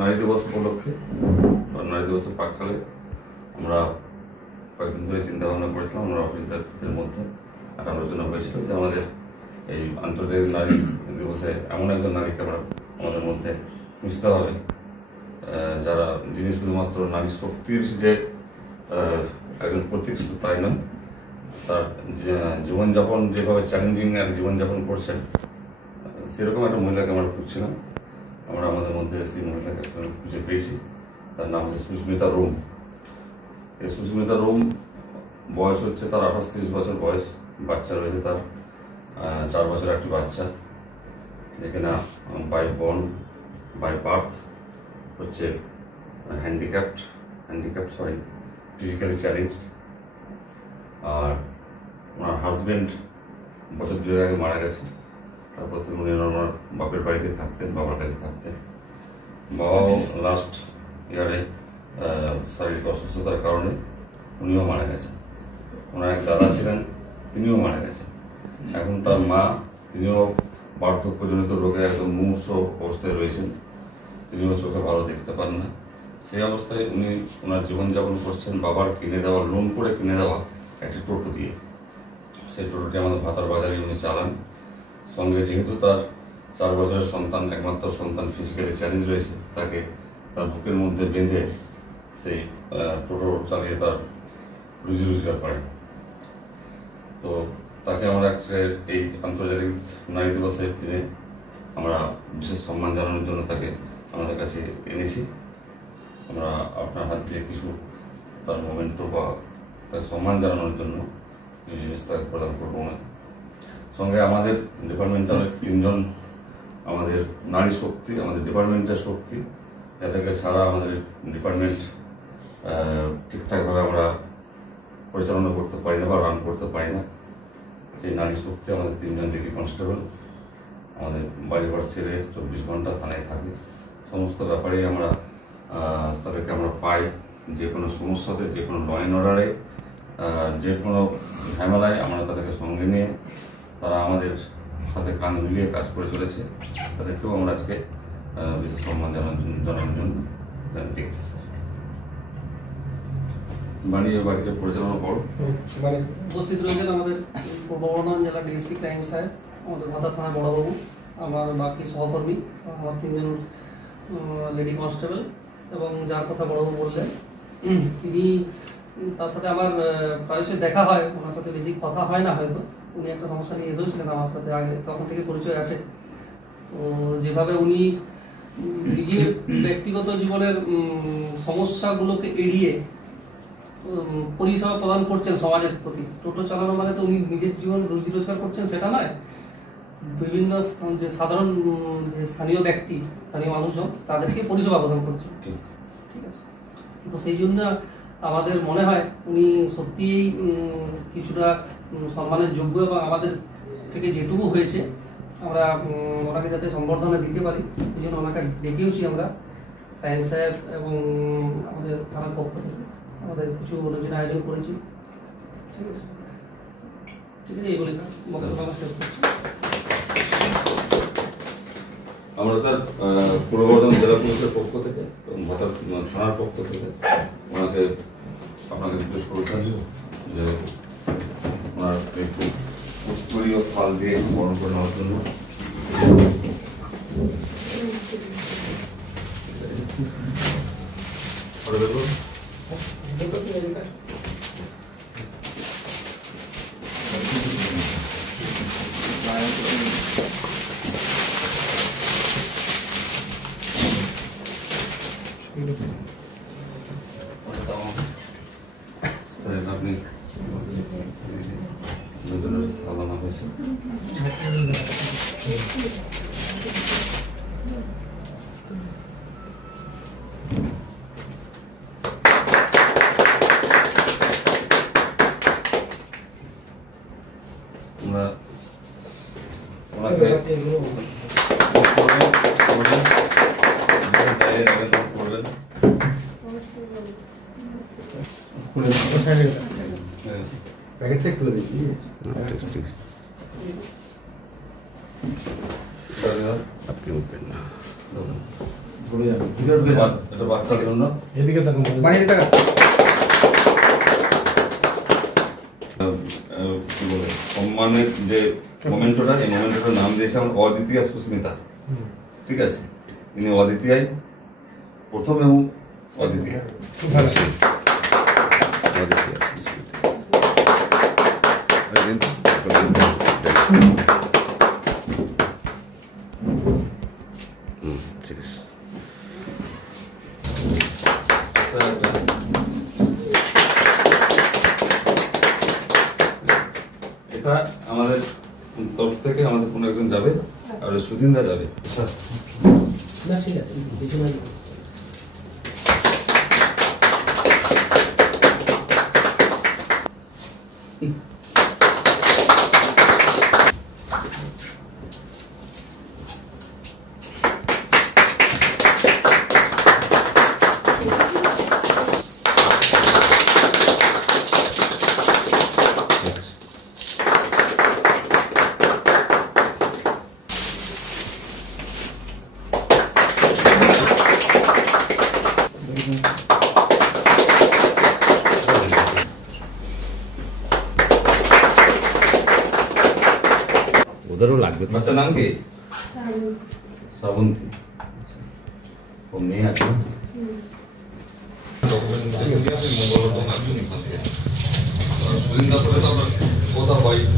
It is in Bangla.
নারী দিবস উপলক্ষে বা নারী দিবসের প্রাককালে আমরা কয়েকদিন ধরে চিন্তা ভাবনা করেছিলাম। আমরা অফিসারদের মধ্যে একটা আলোচনা হয়েছিল যে আমাদের এই আন্তর্জাতিক নারী দিবসে এমন একজন নারীকে আমরা আমাদের মধ্যে খুঁজতে হবে যারা যিনি শুধুমাত্র নারী শক্তির যে একজন প্রতীক শুধু তাই নয়, তার জীবনযাপন যেভাবে চ্যালেঞ্জিং আর জীবনযাপন করছেন সেরকম একটা মহিলাকে আমরা খুঁজছিলাম। আমরা আমাদের মধ্যে সেই মহিলাকে খুঁজে পেয়েছি। তার নাম হচ্ছে সুস্মিতা রোম। এই সুস্মিতা রোম বয়স হচ্ছে তার 28-30 বছর বয়স। বাচ্চা রয়েছে তার 4 বছর একটি বাচ্চা, যেখানে বাই বার্থ হচ্ছে হ্যান্ডিক্যাপ্ট ফিজিক্যালি চ্যালেঞ্জড। আর ওনার হাজব্যান্ড বছর 2 আগে মারা গেছে। তারপর থেকে উনি ওনার বাপের বাড়িতে থাকতেন, বাবার কাছে থাকতেন। বাবাও লাস্ট ইয়ারে শারীরিক অসুস্থতার কারণে উনিও মারা গেছেন। ওনার এক দাদা ছিলেন, তিনিও মারা গেছেন। এখন তার মা, তিনিও বার্ধক্যজনিত রোগে একদম মুমূর্ষ অবস্থায় রয়েছেন। তিনিও চোখে ভালো দেখতে পান না। সেই অবস্থায় উনি ওনার জীবনযাপন করছেন বাবার লোন করে কিনে দেওয়া একটি টোটো দিয়ে। সেই টোটোটি আমাদের ভাতার বাজারে উনি চালান। সঙ্গে যেহেতু তার 4 বছরের সন্তান, একমাত্র সন্তান ফিজিক্যালি চ্যালেঞ্জ রয়েছে, তাকে তার বুকের মধ্যে বেঁধে সেই টোটো চালিয়ে তার রুজি রোজগার করেন। তো তাকে আমরা এই আন্তর্জাতিক নারী দিবসের দিনে আমরা বিশেষ সম্মান জানানোর জন্য তাকে আমাদের কাছে এনেছি। আমরা আপনার হাত দিয়ে কিছু তার মোমেন্টো বা তাকে সম্মান জানানোর জন্য কিছু জিনিস তাকে প্রদান করবো না। সঙ্গে আমাদের ডিপার্টমেন্টাল 3 জন আমাদের নারী শক্তি, আমাদের ডিপার্টমেন্টের শক্তি, যাদেরকে ছাড়া আমাদের ডিপার্টমেন্ট ঠিকঠাকভাবে আমরা পরিচালনা করতে পারি না বা রান করতে পারি না। সেই নারী শক্তি আমাদের 3 জন লেডি কনস্টেবল আমাদের বাড়িঘর ছেড়ে 24 ঘন্টা থানায় থাকে। সমস্ত ব্যাপারেই আমরা তাদেরকে আমরা পাই। যে কোনো সমস্যাতে, যে কোনো ল অ্যান্ড অর্ডারে, যে কোনো ঝামেলায় আমরা তাদেরকে সঙ্গে নিয়ে তারা আমাদের সাথে কান মিলিয়ে কাজ করে চলেছে। তাদেরকেও আমরা আজকে বিশেষ সম্মান জানানোর জন্য দেখছি। বাকিটা পরিচালনা করো। উপস্থিত রয়েছেন আমাদের পূর্ব বর্ধমান জেলা ডিএসপি ক্রাইম সাহেব, আমাদের ভাতা থানা বড়বাবু, আমার বাকি সহকর্মী, আমার 3 জন লেডি কনস্টেবল, এবং যার কথা বড়বাবু বললেন তিনি, তার সাথে আমার প্রায়শই দেখা হয়। ওনার সাথে বেশি কথা হয় না হয়তো। উনি একটা সমস্যা নিয়ে এসেছিলেন আমার সাথে আগে, তখন থেকে পরিচয় আছে। তো যেভাবে উনি নিজের ব্যক্তিগত জীবনের সমস্যাগুলোকে এড়িয়ে পরিষেবা প্রদান করছেন সমাজের প্রতি। টোটো চালানো মানে তো উনি নিজের জীবন রুজি রোজগার করছেন সেটা নয়, বিভিন্ন যে সাধারণ স্থানীয় ব্যক্তি, স্থানীয় মানুষজন, তাদেরকে পরিষেবা প্রদান করছেন। ঠিক আছে। তো সেই জন্য আমাদের মনে হয় উনি সত্যিই কিছুটা সম্মানের যোগ্য, এবং আমাদের থেকে যেটুকু হয়েছে আমরা ওনাকে যাতে সম্বর্ধনা দিতে পারি, এই জন্য ওনাকে ডেকেওছি আমরা ক্রাইম সাহেব এবং আমাদের থানার পক্ষ থেকে আমাদের কিছু অনুষ্ঠান আয়োজন করেছি। ঠিক আছে, ঠিক আছে, এই বলি স্যার বক্তব্য আমার শেষ করছি। আমরা স্যার পূর্ব বর্ধমান জেলা পুলিশের পক্ষ থেকে এবং ভাতার থানার পক্ষ থেকে আপনাকে রিকোয়েস্ট করেছেন যে ওনার একটু পুষ্করীয় ফল দিয়ে বরণ করে নেওয়ার জন্য। আপনি সালানা হয়েছে। আমরা ওনাকে पैकेट से खुला दीजिए। आपके ऊपर ना ঘুরে যাবে ভিতরে ঢুকে যাবে এটা বাচ্চার জন্য এদিকে থাকুন বানিয়ে টাকা কি বলে সম্মানের যে মোমেন্টটা, এই মোমেন্টটার নাম দিয়েছে আমার অদ্বিতীয়া সুস্মিতা। ঠিক আছে, ইনি অদ্বিতীয়াই প্রথম এবং অদ্বিতীয়। ভালো ঠিক আছে। এটা আমাদের তরফ থেকে আমাদের কোনো একজন যাবে, আর সুদিনদা যাবে। না ঠিক আছে, কিছু নাই। ওদেরও লাগবে। বাচ্চার নাম কি? শ্রাবন্তী। ও মেয়ে আছে না? ডকুমেন্ট মঙ্গলবার আসবেন এখান থেকে। সুদিনদার সাথে তো আপনার কথা হয়।